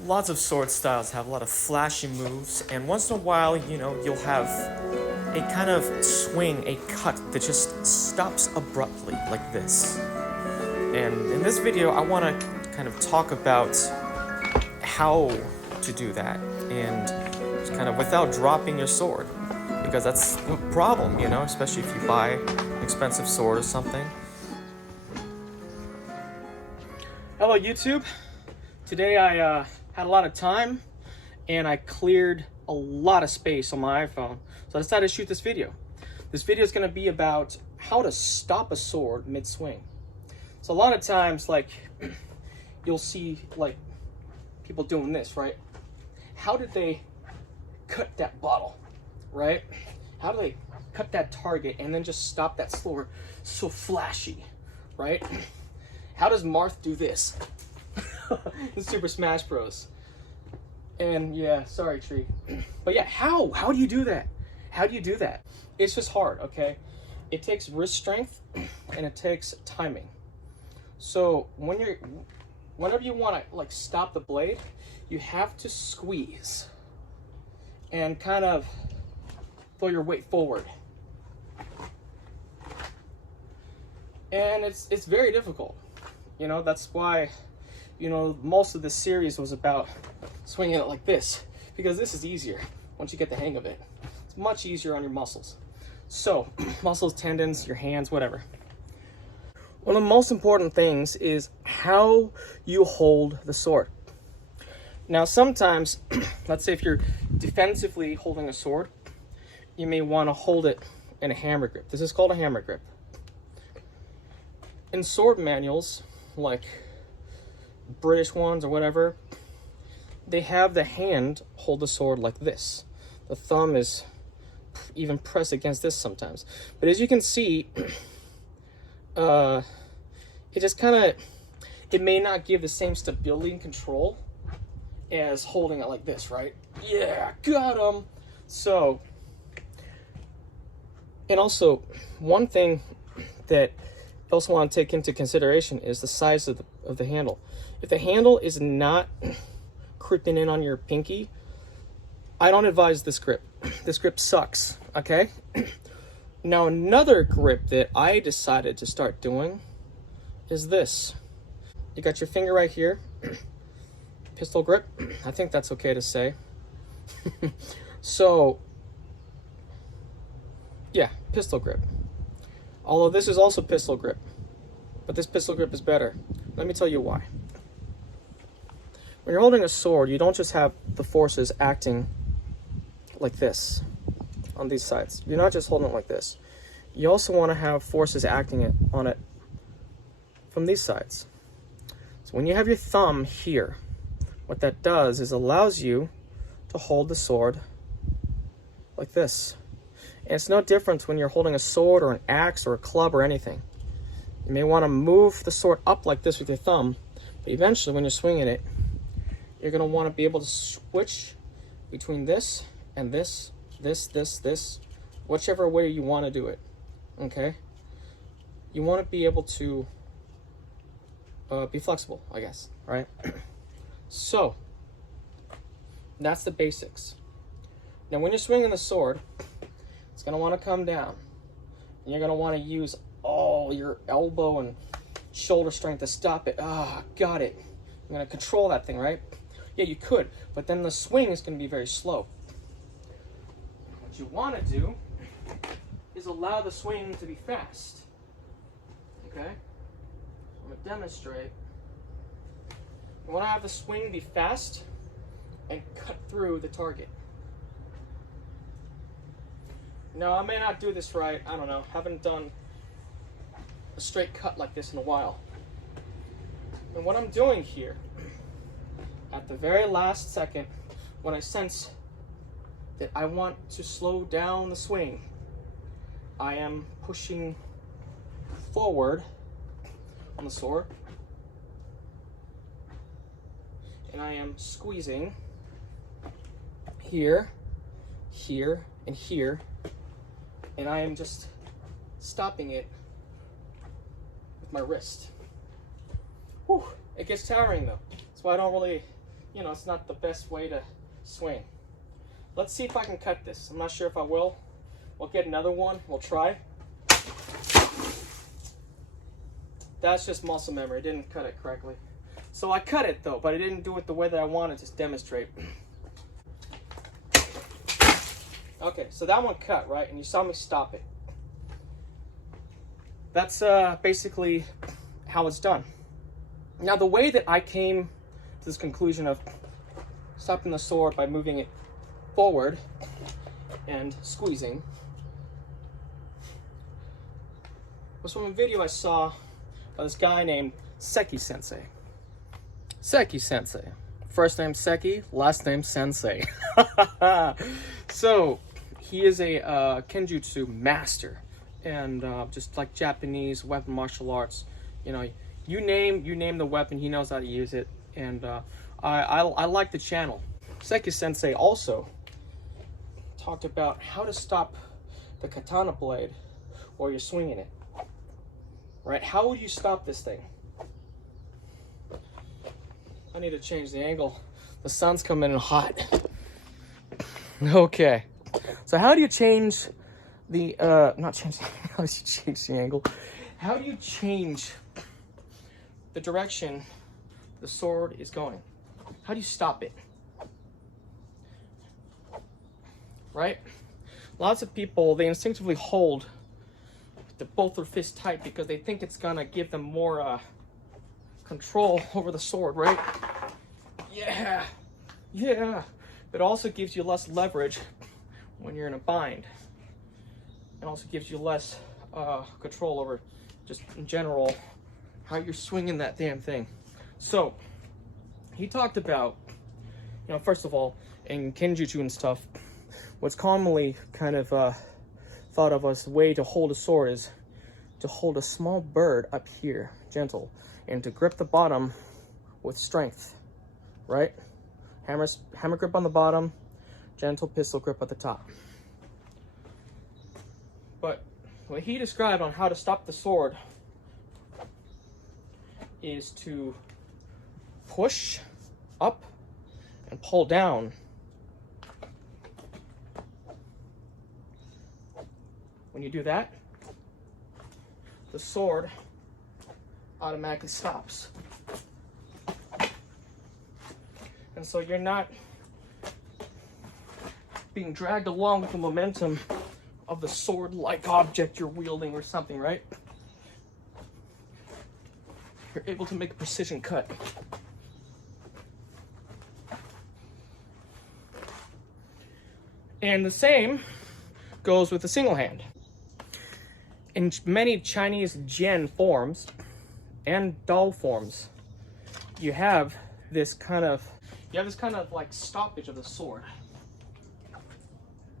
Lots of sword styles have a lot of flashy moves, and once in a while, you'll have a kind of swing, a cut that just stops abruptly like this. And in this video, I want to kind of talk about how to do that, and just kind of without dropping your sword, because that's a problem, especially if you buy an expensive sword or something. Hello YouTube. Today I had a lot of time and I cleared a lot of space on my iPhone, so I decided to shoot this video. This video is going to be about how to stop a sword mid-swing. So a lot of times, like, you'll see like people doing this, right? How did they cut that bottle, right? How do they cut that target and then just stop that sword so flashy, right? How does Marth do this? In Super Smash Bros. And yeah, sorry tree. But yeah, how do you do that? How do you do that? It's just hard, okay? It takes wrist strength and it takes timing. So whenever you want to like stop the blade, you have to squeeze and kind of throw your weight forward. And it's very difficult. That's why most of this series was about swinging it like this, because this is easier once you get the hang of it. It's much easier on your muscles. So, muscles, tendons, your hands, whatever. One of the most important things is how you hold the sword. Now, sometimes, let's say if you're defensively holding a sword, you may want to hold it in a hammer grip. This is called a hammer grip. In sword manuals, like British ones or whatever, they have the hand hold the sword like this. The thumb is even pressed against this sometimes. But as you can see, it just kind of, it may not give the same stability and control as holding it like this, right? Yeah, got him. So, and also, one thing that you also want to take into consideration is the size of the handle. If the handle is not creeping in on your pinky, I don't advise this grip. This grip sucks, okay? Now, another grip that I decided to start doing is this. You got your finger right here, pistol grip. I think that's okay to say. So, yeah, pistol grip. Although this is also pistol grip, but this pistol grip is better. Let me tell you why. When you're holding a sword, you don't just have the forces acting like this on these sides. You're not just holding it like this. You also want to have forces acting on it from these sides. So when you have your thumb here, what that does is allows you to hold the sword like this. And it's no different when you're holding a sword or an axe or a club or anything. You may want to move the sword up like this with your thumb, but eventually when you're swinging it, you're going to want to be able to switch between this and this, whichever way you want to do it, okay? You want to be able to be flexible, I guess, right? So, that's the basics. Now, when you're swinging the sword, it's going to want to come down. And you're going to want to use all your elbow and shoulder strength to stop it. Ah, got it. I'm going to control that thing, right? Yeah, you could, but then the swing is going to be very slow. What you want to do is allow the swing to be fast. Okay? I'm going to demonstrate. You want to have the swing be fast and cut through the target. Now, I may not do this right. I don't know. Haven't done a straight cut like this in a while. And what I'm doing here, at the very last second, when I sense that I want to slow down the swing, I am pushing forward on the sword, and I am squeezing here, here, and here, and I am just stopping it with my wrist. Whew, it gets tiring though. That's why I don't really you know, it's not the best way to swing. Let's see if I can cut this. I'm not sure if I will. We'll get another one. We'll try. That's just muscle memory. I didn't cut it correctly. So I cut it though, but I didn't do it the way that I wanted to demonstrate. Okay, so that one cut, right? And you saw me stop it. That's basically how it's done. Now, the way that I came to this conclusion of stopping the sword by moving it forward and squeezing was from a video I saw by this guy named Seki Sensei. Seki Sensei. First name Seki, last name Sensei. So, he is a Kenjutsu master. And just like Japanese weapon martial arts, you know, you name the weapon, he knows how to use it. And I like the channel. Seki Sensei also talked about how to stop the katana blade while you're swinging it. Right? How would you stop this thing? I need to change the angle. The sun's coming in hot. Okay. So how do you change the, how do you change the angle? How do you change the direction the sword is going? How do you stop it? Right? Lots of people, they instinctively hold both their fists tight because they think it's gonna give them more control over the sword, right? Yeah, yeah. But it also gives you less leverage when you're in a bind. It also gives you less control over, just in general, how you're swinging that damn thing. So, he talked about, you know, first of all, in Kenjutsu and stuff, what's commonly kind of thought of as a way to hold a sword is to hold a small bird up here, gentle, and to grip the bottom with strength, right? Hammer grip on the bottom, gentle pistol grip at the top. But what he described on how to stop the sword is to push up and pull down. When you do that, the sword automatically stops. And so you're not being dragged along with the momentum of the sword-like object you're wielding or something, right? You're able to make a precision cut. And the same goes with the single hand. In many Chinese jian forms and dao forms, you have this kind of like stoppage of the sword,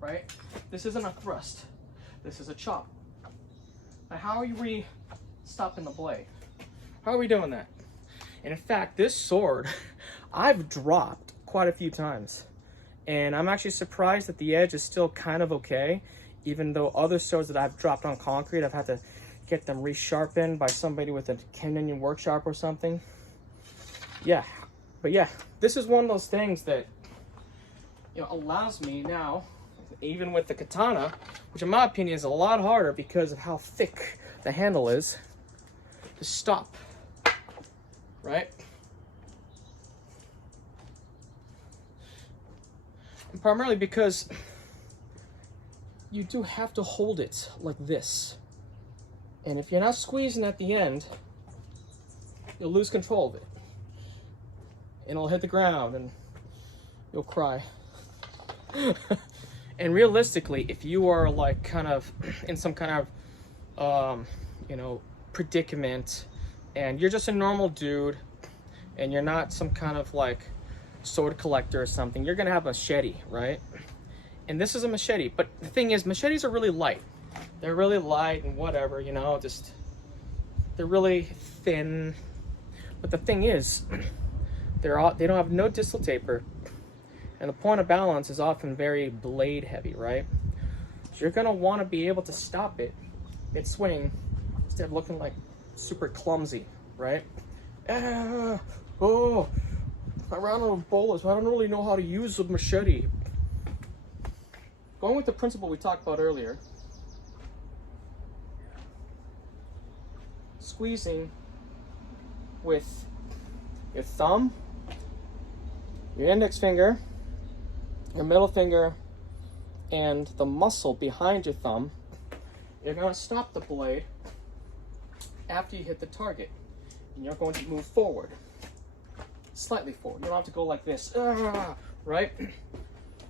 right? This isn't a thrust. This is a chop. Now, how are we stopping the blade? How are we doing that? And in fact, this sword, I've dropped quite a few times. And I'm actually surprised that the edge is still kind of okay, even though other swords that I've dropped on concrete, I've had to get them resharpened by somebody with a Canadian workshop or something. Yeah, but yeah, this is one of those things that, you know, allows me now, even with the katana, which in my opinion is a lot harder because of how thick the handle is, to stop, right? And primarily because you do have to hold it like this. And if you're not squeezing at the end, you'll lose control of it. And it'll hit the ground and you'll cry. And realistically, if you are like kind of in some kind of, you know, predicament and you're just a normal dude and you're not some kind of like sword collector or something, you're gonna have a machete, right? And this is a machete, but the thing is, machetes are really light. They're really light and whatever, you know, just, they're really thin. But the thing is, they don't have no distal taper, and the point of balance is often very blade heavy, right? So you're gonna wanna be able to stop it mid-swing instead of looking like super clumsy, right? Oh, I ran out of bullets. I don't really know how to use a machete. Going with the principle we talked about earlier. Squeezing with your thumb, your index finger, your middle finger, and the muscle behind your thumb. You're going to stop the blade after you hit the target. And you're going to move forward. Slightly forward. You don't have to go like this, right?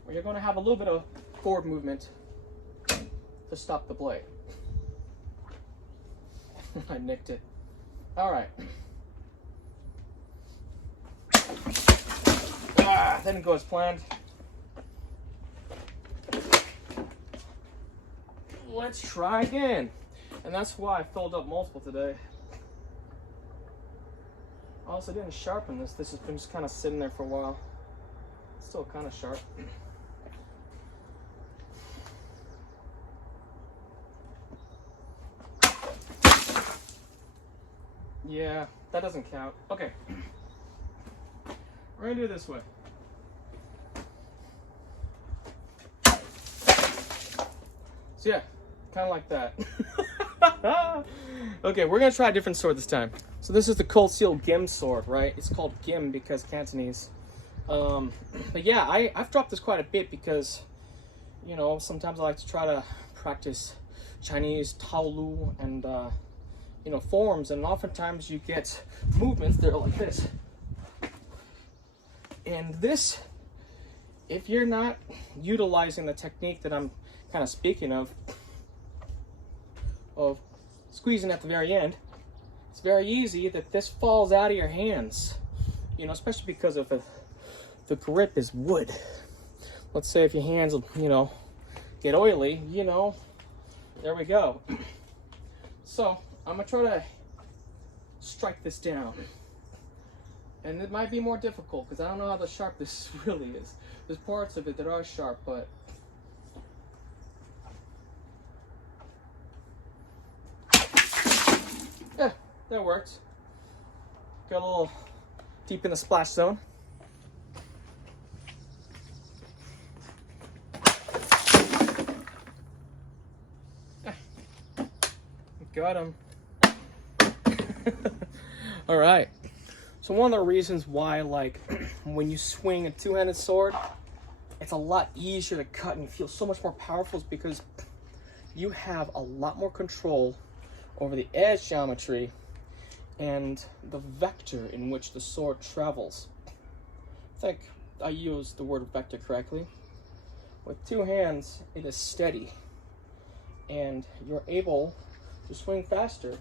Or you're going to have a little bit of forward movement to stop the blade. I nicked it. All right. Didn't go as planned. Let's try again. And that's why I filled up multiple today. Also didn't sharpen this. This has been just kind of sitting there for a while. Still kind of sharp. Yeah, that doesn't count. Okay. We're gonna do it this way. So yeah, kind of like that. Okay, we're gonna try a different sword this time. So this is the Cold Steel Gim sword, right? It's called Gim because Cantonese. But yeah, I've dropped this quite a bit because, you know, sometimes I like to try to practice Chinese Taolu and you know, forms, and oftentimes you get movements that are like this. And this, if you're not utilizing the technique that I'm kind of speaking of squeezing at the very end, it's very easy that this falls out of your hands, you know, especially because of the grip is wood. Let's say if your hands, you know, get oily, you know, there we go. So I'm gonna try to strike this down, and it might be more difficult because I don't know how sharp this really is. There's parts of it that are sharp, but yeah, that works. Got a little deep in the splash zone. Got him. All right. So one of the reasons why, like, when you swing a two-handed sword, it's a lot easier to cut and you feel so much more powerful is because you have a lot more control over the edge geometry and the vector in which the sword travels. I think I used the word vector correctly. With two hands, it is steady, and you're able to swing faster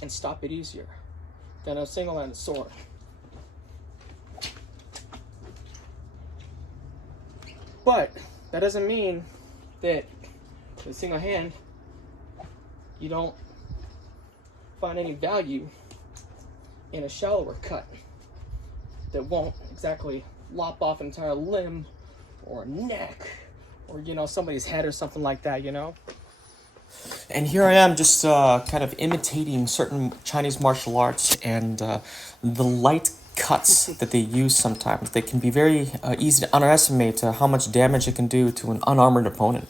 and stop it easier than a single-handed sword. But that doesn't mean that with a single hand you don't find any value in a shallower cut that won't exactly lop off an entire limb or a neck or, you know, somebody's head or something like that, you know. And here I am just kind of imitating certain Chinese martial arts and the light cuts that they use sometimes. They can be very easy to underestimate how much damage it can do to an unarmored opponent.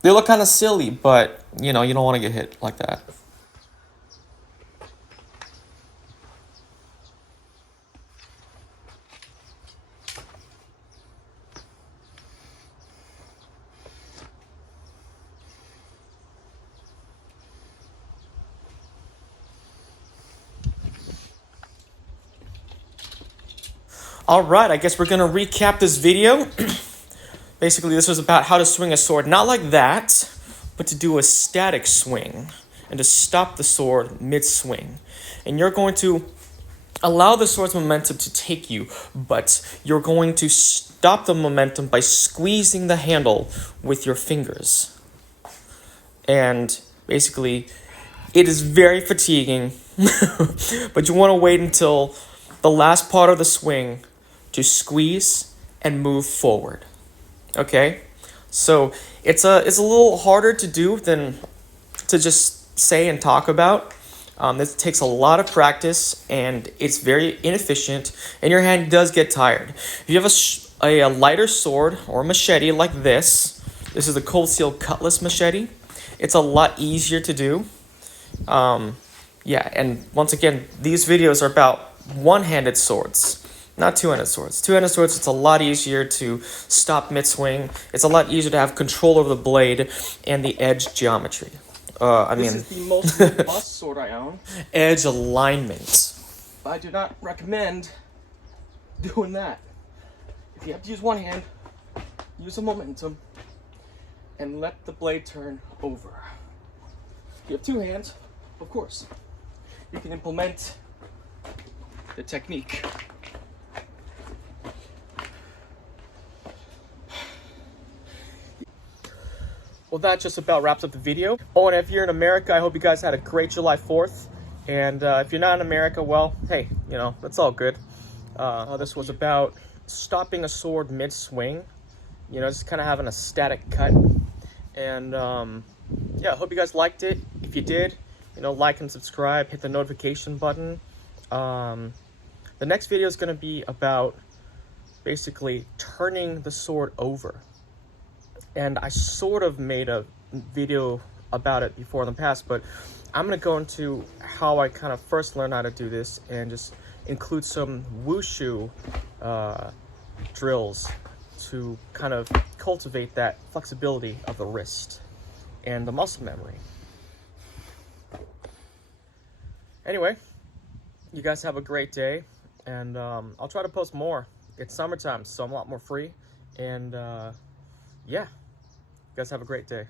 They look kind of silly, but, you know, you don't want to get hit like that. Alright, I guess we're going to recap this video. Basically, this was about how to swing a sword, not like that, but to do a static swing and to stop the sword mid-swing. And you're going to allow the sword's momentum to take you, but you're going to stop the momentum by squeezing the handle with your fingers. And basically, it is very fatiguing, but you want to wait until the last part of the swing to squeeze and move forward. Okay? So it's a little harder to do than to just say and talk about. This takes a lot of practice, and it's very inefficient, and your hand does get tired. If you have a lighter sword or machete like this is a cold steel cutlass machete. It's a lot easier to do. Yeah, and once again, these videos are about one-handed swords, not two-handed swords. Two-handed swords, it's a lot easier to stop mid-swing. It's a lot easier to have control over the blade and the edge geometry. This is the most robust sword I own. Edge alignment. I do not recommend doing that. If you have to use one hand, use the momentum and let the blade turn over. If you have two hands, of course, you can implement the technique. Well, that just about wraps up the video. Oh, and if you're in America, I hope you guys had a great July 4th. And if you're not in America, well, hey, you know, that's all good. This was about stopping a sword mid-swing. You know, just kind of having a static cut. And yeah, I hope you guys liked it. If you did, you know, like and subscribe, hit the notification button. The next video is going to be about basically turning the sword over. And I sort of made a video about it before in the past, but I'm going to go into how I kind of first learned how to do this and just include some wushu drills to kind of cultivate that flexibility of the wrist and the muscle memory. Anyway, you guys have a great day, and I'll try to post more. It's summertime, so I'm a lot more free, and yeah, you guys have a great day.